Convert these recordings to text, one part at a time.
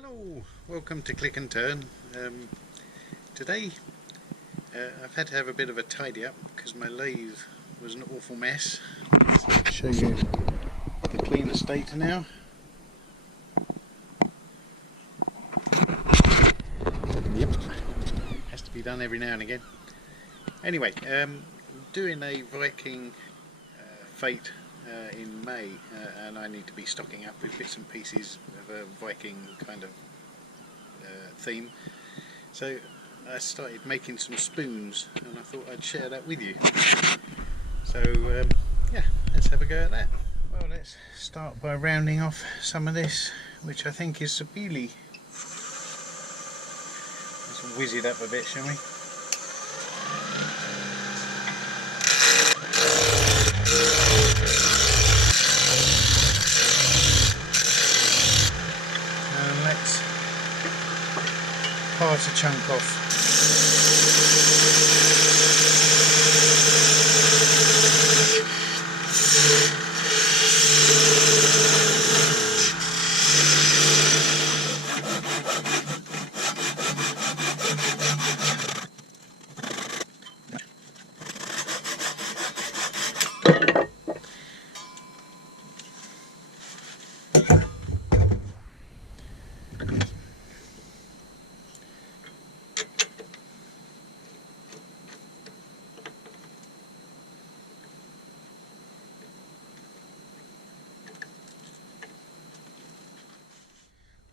Hello, welcome to Click and Turn. Today I've had to have a bit of a tidy up because my lathe was an awful mess. I'll show you the cleaner state now. Yep, has to be done every now and again. Anyway, doing a Viking fete in May, and I need to be stocking up with bits and pieces of a Viking kind of theme. So I started making some spoons, and I thought I'd share that with you. So yeah, let's have a go at that. Well, let's start by rounding off some of this, which I think is Sabili. Let's whiz it up a bit, shall we? And let's pass a chunk off.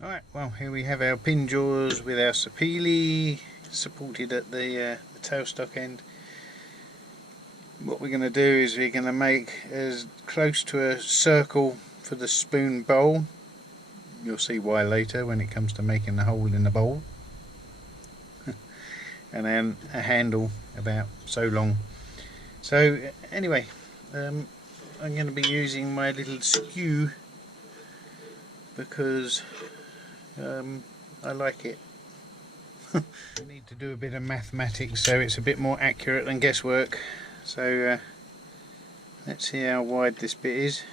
Alright, well, here we have our pin jaws with our sapili supported at the tailstock end. What we're going to do is we're going to make as close to a circle for the spoon bowl. You'll see why later when it comes to making the hole in the bowl. And then a handle about so long. So anyway, I'm going to be using my little skew because I like it. We need to do a bit of mathematics so it's a bit more accurate than guesswork. So let's see how wide this bit is.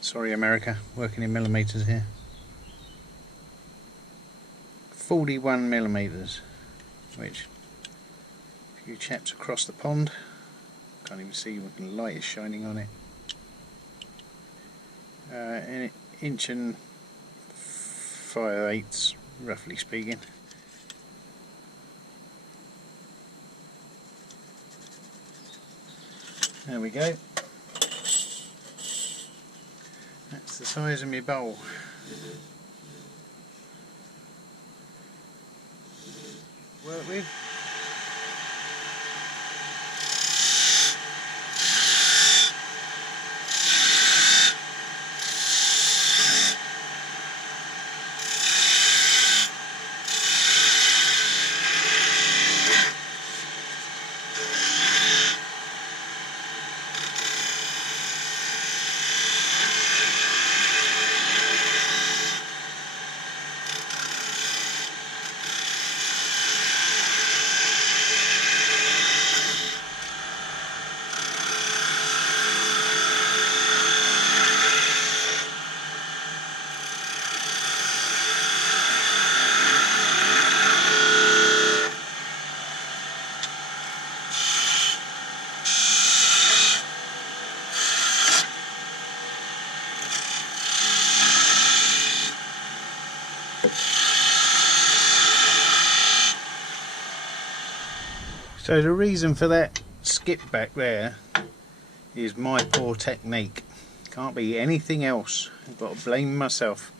Sorry America, working in millimetres here. 41 millimetres, which a few chaps across the pond can't even see what the light is shining on it. An inch and 5/8, roughly speaking. There we go. That's the size of my bowl. Work with. So the reason for that skip back there is my poor technique. Can't be anything else. I've got to blame myself.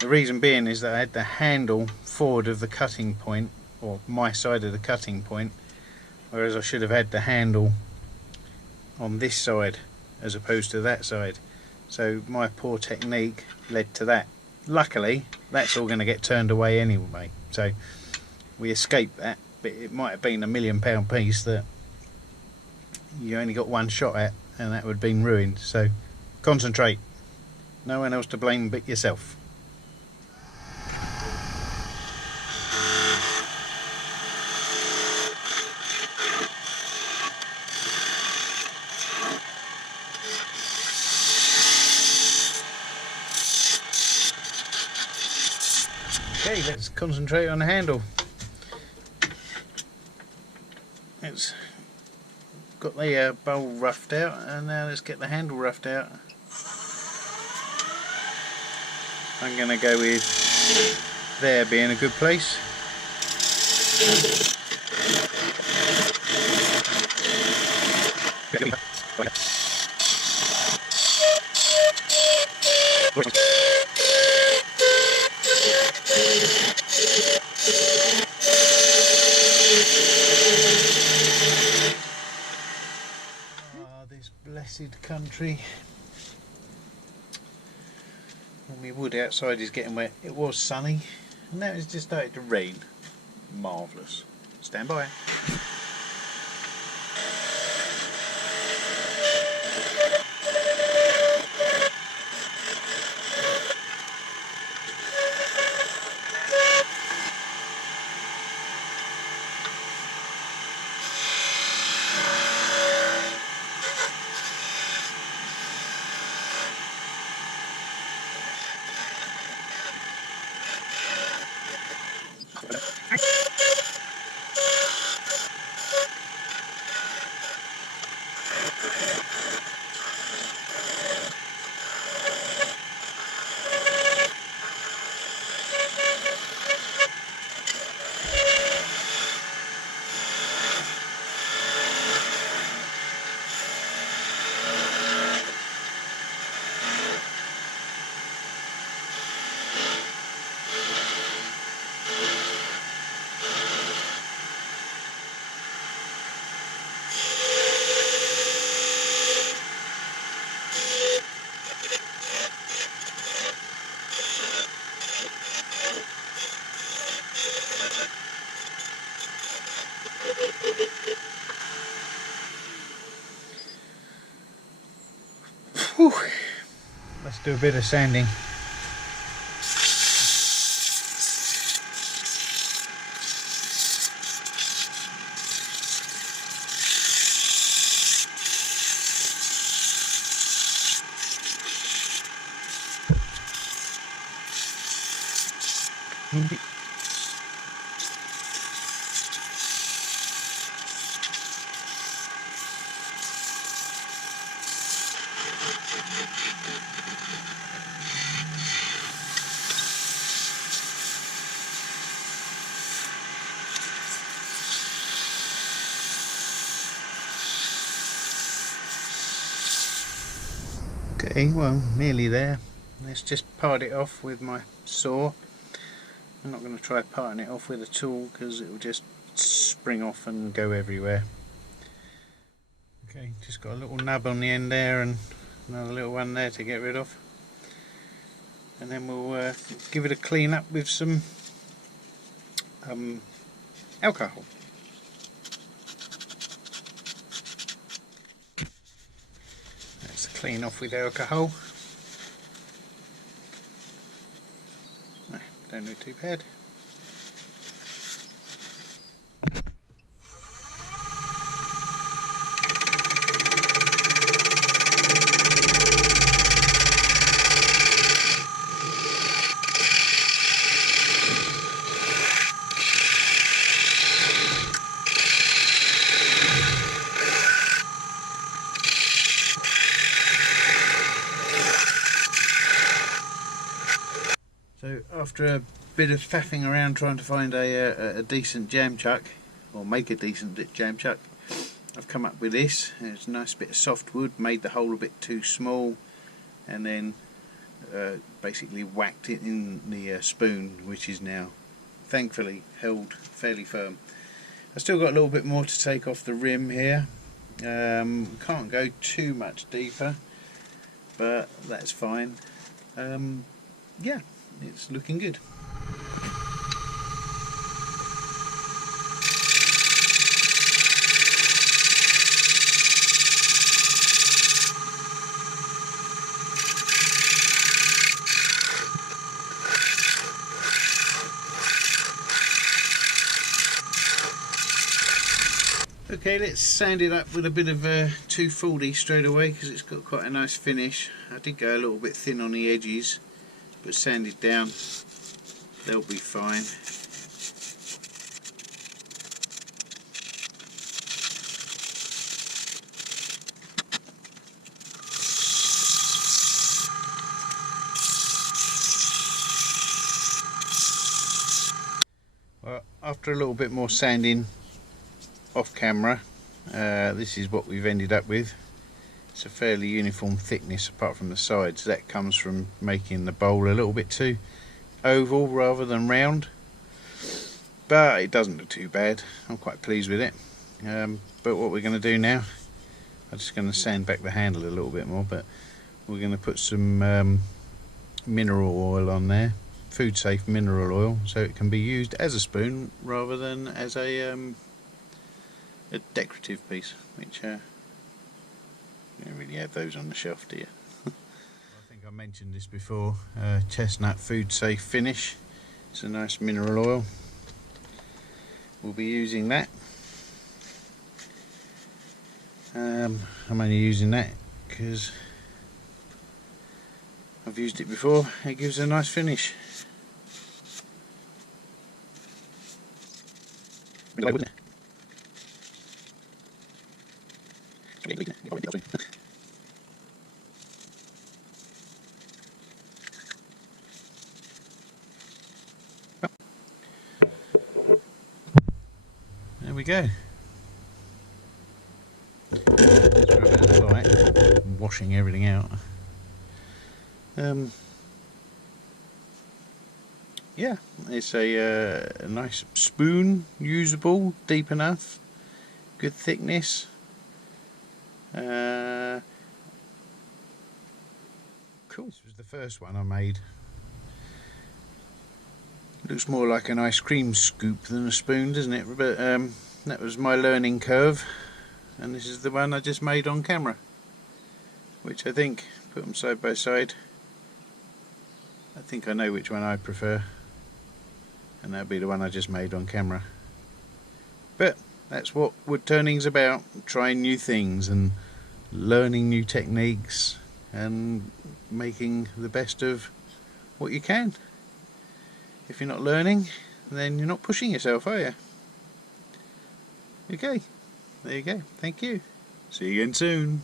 The reason being is that I had the handle forward of the cutting point, or my side of the cutting point, whereas I should have had the handle on this side as opposed to that side. So my poor technique led to that. Luckily that's all going to get turned away anyway, so we escaped that. But it might have been £1,000,000 piece that you only got one shot at, and that would have been ruined. So concentrate. No one else to blame but yourself. Okay, let's concentrate on the handle. It's got the bowl roughed out, and now let's get the handle roughed out. I'm going to go with there being a good place. This blessed country. All my wood outside is getting wet. It was sunny, and now it's just started to rain. Marvellous. Stand by. Whew. Let's do a bit of sanding. Okay, well, nearly there. Let's just part it off with my saw. I'm not going to try parting it off with a tool because it will just spring off and go everywhere. Okay, just got a little nub on the end there and another little one there to get rid of. And then we'll give it a clean up with some alcohol. Let's clean off with alcohol. No, don't do too bad. So after a bit of faffing around trying to find a decent jam chuck, or make a decent jam chuck, I've come up with this. It's a nice bit of soft wood, made the hole a bit too small, and then basically whacked it in the spoon, which is now thankfully held fairly firm. I've still got a little bit more to take off the rim here. Can't go too much deeper, but that's fine. Yeah, it's looking good. Okay, let's sand it up with a bit of 240 straight away because it's got quite a nice finish. I did go a little bit thin on the edges, but sanded down. they'll be fine. Well, after a little bit more sanding off camera, this is what we've ended up with. It's a fairly uniform thickness apart from the sides. That comes from making the bowl a little bit too oval rather than round, but it doesn't look too bad. I'm quite pleased with it. But what we're going to do now, I'm just going to sand back the handle a little bit more, but we're going to put some mineral oil on there, food safe mineral oil, so it can be used as a spoon rather than as a decorative piece, which you don't really have those on the shelf, do you? I think I mentioned this before, chestnut food safe finish. It's a nice mineral oil. We'll be using that. I'm only using that because I've used it before. It gives a nice finish. There we go. Let's grab a bit of light. I'm washing everything out. Yeah, it's a nice spoon, usable, deep enough, good thickness. Cool. This was the first one I made. Looks more like an ice cream scoop than a spoon, doesn't it? But that was my learning curve, and this is the one I just made on camera, which I think, put them side by side, I think I know which one I prefer, and that'll be the one I just made on camera. But that's what wood turning's about, trying new things and learning new techniques and making the best of what you can. If you're not learning, then you're not pushing yourself, are you? Okay, there you go. Thank you. See you again soon.